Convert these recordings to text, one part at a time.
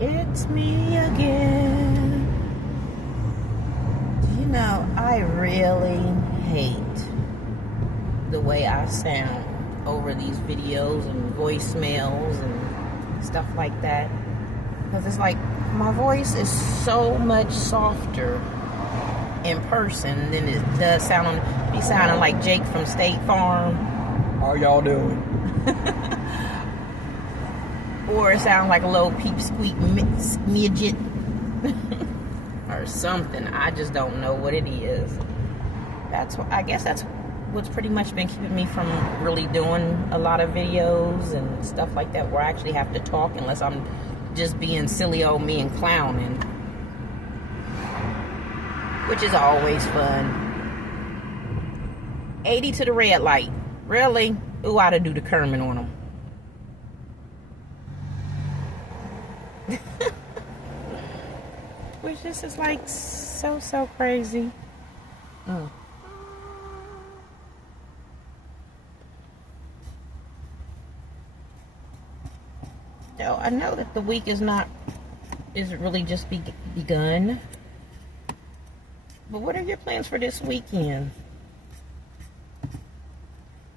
It's me again. You know, I really hate the way I sound over these videos and voicemails and stuff like that. Because it's like, my voice is so much softer in person than it does be sounding like Jake from State Farm. How y'all doing? Or it sounds like a little peep squeak midget or something. I just don't know what it is. I guess that's what's pretty much been keeping me from really doing a lot of videos and stuff like that where I actually have to talk, unless I'm just being silly old me and clowning, which is always fun. 80 to the red light. Really? Ooh, I ought to do the Kermit on them. Which this is like so crazy. So I know that the week is really just begun. But what are your plans for this weekend?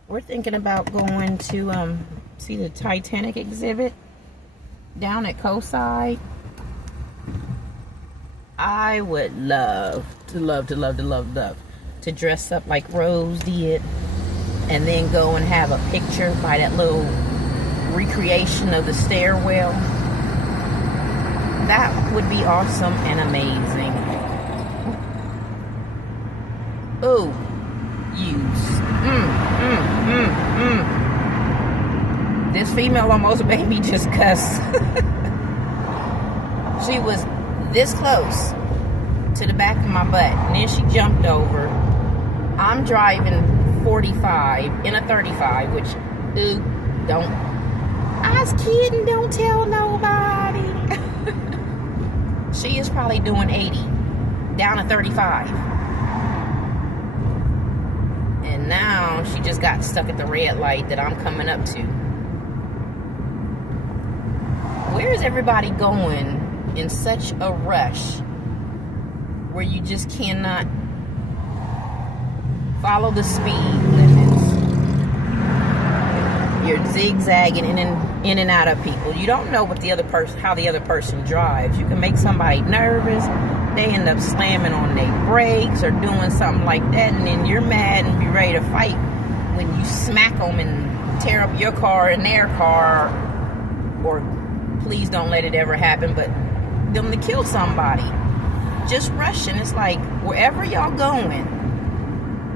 We're thinking about going to see the Titanic exhibit down at Coastside. I would love to dress up like Rose did and then go and have a picture by that little recreation of the stairwell. That would be awesome and amazing. Ooh, This female almost made me just cuss. She was this close to the back of my butt, and then she jumped over. I'm driving 45 in a 35, which, don't. I was kidding, don't tell nobody. She is probably doing 80 down a 35. And now she just got stuck at the red light that I'm coming up to. Where is everybody going in such a rush where you just cannot follow the speed limits? You're zigzagging in and out of people. You don't know what how the other person drives. You can make somebody nervous. They end up slamming on their brakes or doing something like that, and then you're mad and be ready to fight when you smack them and tear up your car and their car, or please don't let it ever happen, but them to kill somebody. Just rushing. It's like, wherever y'all going,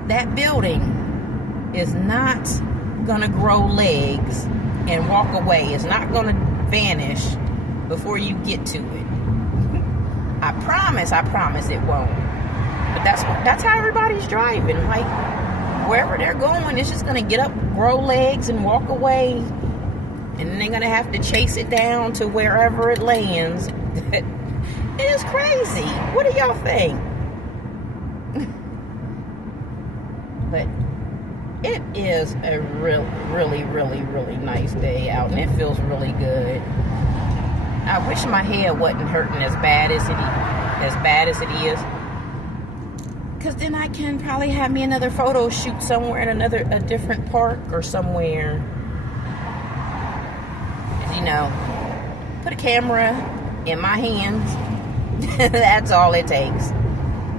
that building is not gonna grow legs and walk away. It's not gonna vanish before you get to it. I promise it won't. But that's how everybody's driving. Like, wherever they're going, it's just gonna get up, grow legs, and walk away. And then they're gonna have to chase it down to wherever it lands. It is crazy. What do y'all think? But it is a really nice day out, and it feels really good. I wish my head wasn't hurting as bad as it is, because then I can probably have me another photo shoot somewhere in a different park or somewhere. You know, put a camera in my hands. That's all it takes.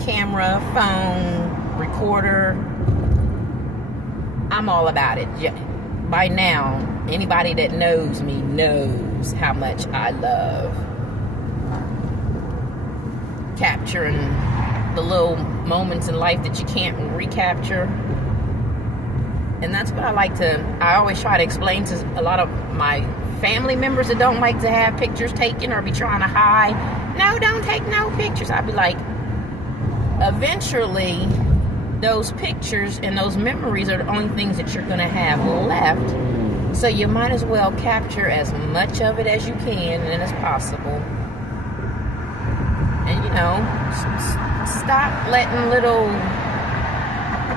Camera, phone, recorder. I'm all about it. By now, anybody that knows me knows how much I love capturing the little moments in life that you can't recapture. And that's what I always try to explain to a lot of my family members that don't like to have pictures taken or be trying to hide. No, don't take no pictures. I'd be like, eventually those pictures and those memories are the only things that you're going to have left. So you might as well capture as much of it as you can and as possible. And, you know, stop letting little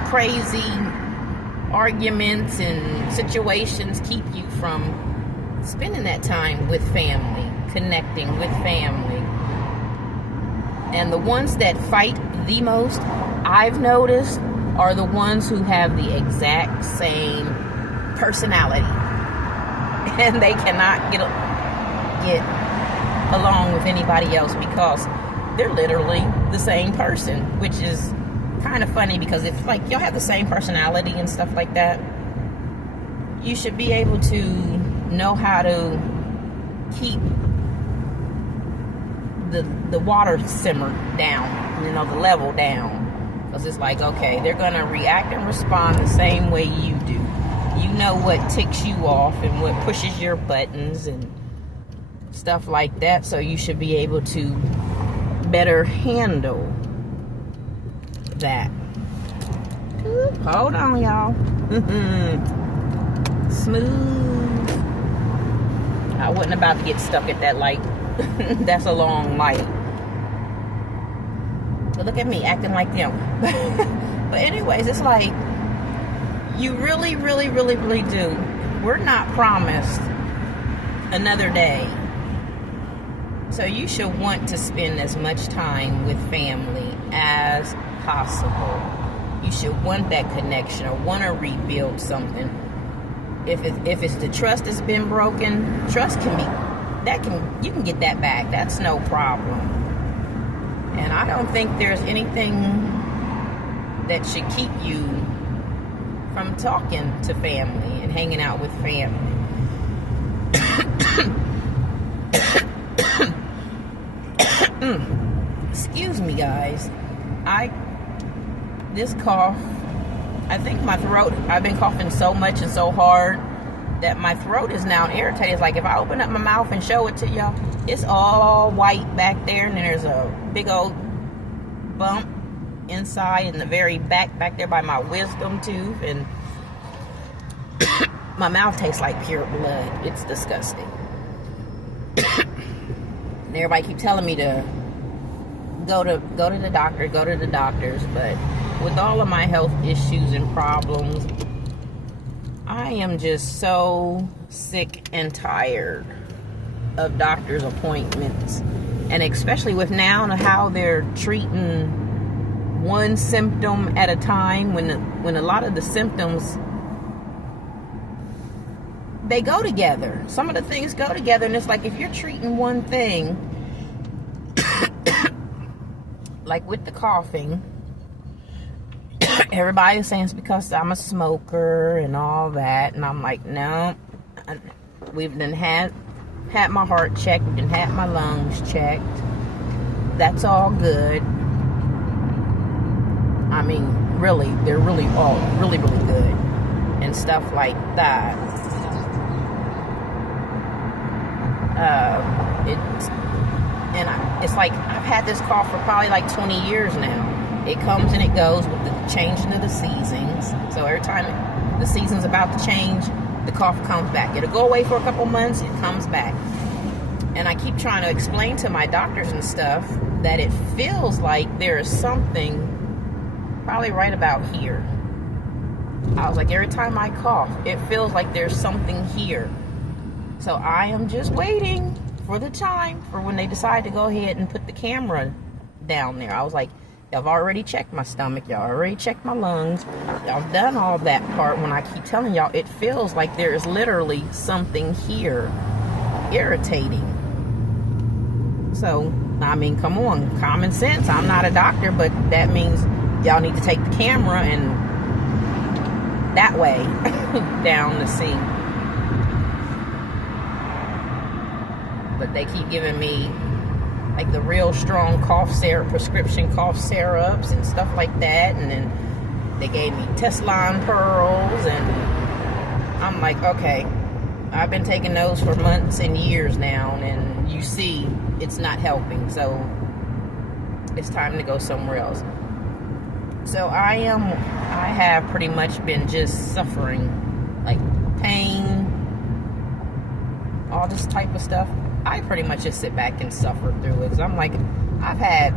crazy arguments and situations keep you from spending that time with family. connecting with family. And the ones that fight the most, I've noticed, are the ones who have the exact same personality. And they cannot get along with anybody else because they're literally the same person, which is kind of funny because if like y'all have the same personality and stuff like that, you should be able to know how to keep the water simmer down, the level down. Because it's like, okay, they're going to react and respond the same way you do. You know what ticks you off and what pushes your buttons and stuff like that. So you should be able to better handle that. Hold on, y'all. Smooth. I wasn't about to get stuck at that light. That's a long light. But look at me acting like them. But anyways, it's like you really, really, really, really do. We're not promised another day. So you should want to spend as much time with family as possible. You should want that connection or want to rebuild something. If it's the trust that's been broken, trust you can get that back. That's no problem. And I don't think there's anything that should keep you from talking to family and hanging out with family. Excuse me, guys. This cough, I think my throat, I've been coughing so much and so hard that my throat is now irritated. It's like if I open up my mouth and show it to y'all, it's all white back there, and then there's a big old bump inside in the very back there by my wisdom tooth, and my mouth tastes like pure blood. It's disgusting. And everybody keep telling me to go to the doctors, but with all of my health issues and problems, I am just so sick and tired of doctor's appointments, and especially with now how they're treating one symptom at a time, when a lot of the symptoms, they go together. Some of the things go together, and it's like if you're treating one thing, like with the coughing, everybody's saying it's because I'm a smoker and all that, and I'm like, no, we've done had my heart checked, we've done had my lungs checked, that's all good. I mean, really, they're really all really, really good and stuff like that. It's like I've had this cough for probably like 20 years now. It comes and it goes with the changing of the seasons. So every time the season's about to change, the cough comes back. It'll go away for a couple months, it comes back. And I keep trying to explain to my doctors and stuff that it feels like there is something probably right about here. I was like, every time I cough, it feels like there's something here. So I am just waiting for the time for when they decide to go ahead and put the camera down there. I was like, y'all have already checked my stomach, y'all already checked my lungs, y'all done all that part. When I keep telling y'all, it feels like there is literally something here irritating. So, I mean, come on, common sense. I'm not a doctor, but that means y'all need to take the camera and that way down to see. But they keep giving me like the real strong cough syrup, prescription cough syrups and stuff like that. And then they gave me Tessalon pearls, and I'm like, okay, I've been taking those for months and years now, and you see it's not helping. So it's time to go somewhere else. So I have pretty much been just suffering, like pain, all this type of stuff. I pretty much just sit back and suffer through it. 'Cause I'm like, I've had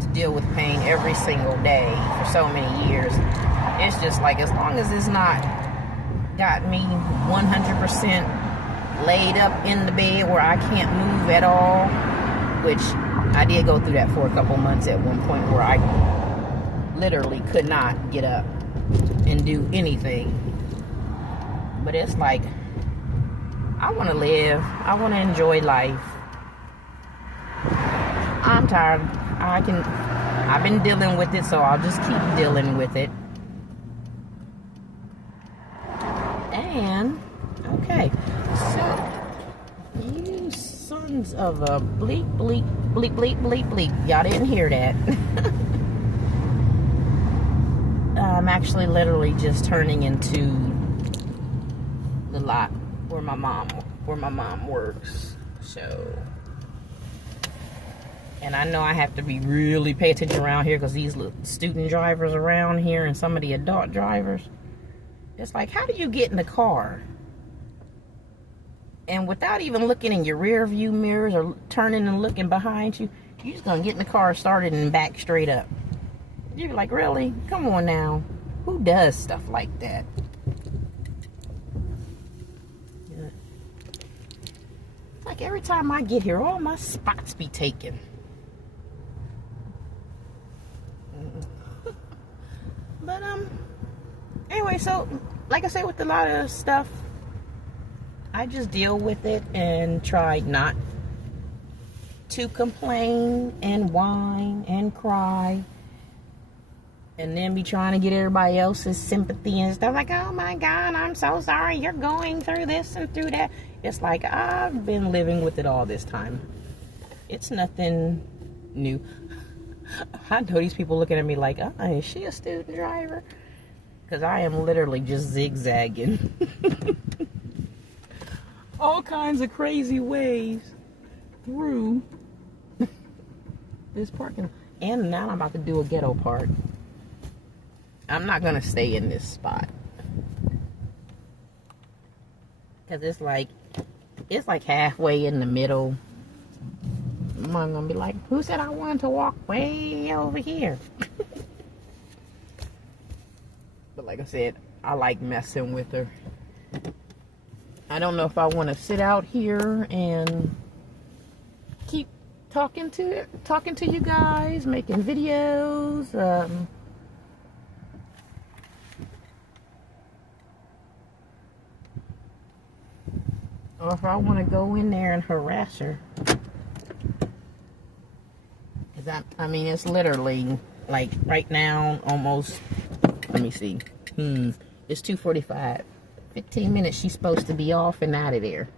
to deal with pain every single day for so many years. It's just like, as long as it's not got me 100% laid up in the bed where I can't move at all, which I did go through that for a couple months at one point where I literally could not get up and do anything. But it's like, I want to live. I want to enjoy life. I'm tired. I've been dealing with it, so I'll just keep dealing with it. And, okay. So, you sons of a bleep, bleep, bleep, bleep, bleep, bleep. Y'all didn't hear that. I'm actually literally just turning into the lot where my mom works. So, and I know I have to be really pay attention around here because these student drivers around here and some of the adult drivers, it's like, how do you get in the car and without even looking in your rear view mirrors or turning and looking behind you, you're just gonna get in the car, started, and back straight up? You're like, really? Come on now. Who does stuff like that? Yeah. Like every time I get here, all my spots be taken. But anyway, so like I said, with a lot of stuff, I just deal with it and try not to complain and whine and cry and then be trying to get everybody else's sympathy and stuff, like, oh my God, I'm so sorry you're going through this and through that. It's like, I've been living with it all this time. It's nothing new. I know these people looking at me like, is she a student driver? Because I am literally just zigzagging. All kinds of crazy ways through this parking. And now I'm about to do a ghetto part. I'm not going to stay in this spot. Because it's like halfway in the middle. I'm going to be like, who said I wanted to walk way over here? But like I said, I like messing with her. I don't know if I want to sit out here and keep talking to you guys, making videos, or if I want to go in there and harass her. Because I mean, it's literally like right now, almost, let me see, it's 2:45. 15 minutes, she's supposed to be off and out of there.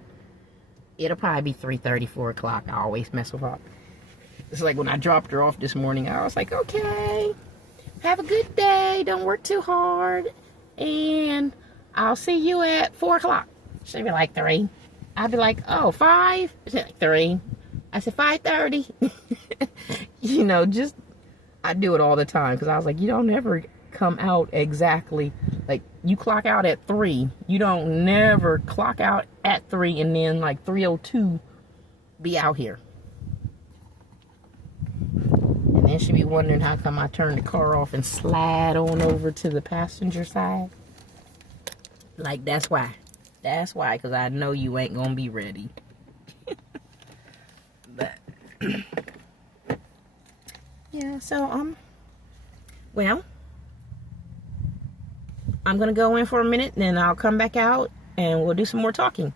It'll probably be 3:30, 4 o'clock. I always mess with her. It's like when I dropped her off this morning, I was like, okay, have a good day. Don't work too hard. And I'll see you at 4 o'clock. She'd be like 3. I'd be like, oh, 5? She'd be like 3. I said 5:30. You know, just, I do it all the time. Because I was like, you don't ever come out exactly, like, you clock out at 3. You don't never clock out at 3 and then like 3:02 be out here. And then she'd be wondering how come I turn the car off and slide on over to the passenger side. Like, that's why. That's why, because I know you ain't gonna be ready. But yeah, so well, I'm gonna go in for a minute, then I'll come back out and we'll do some more talking.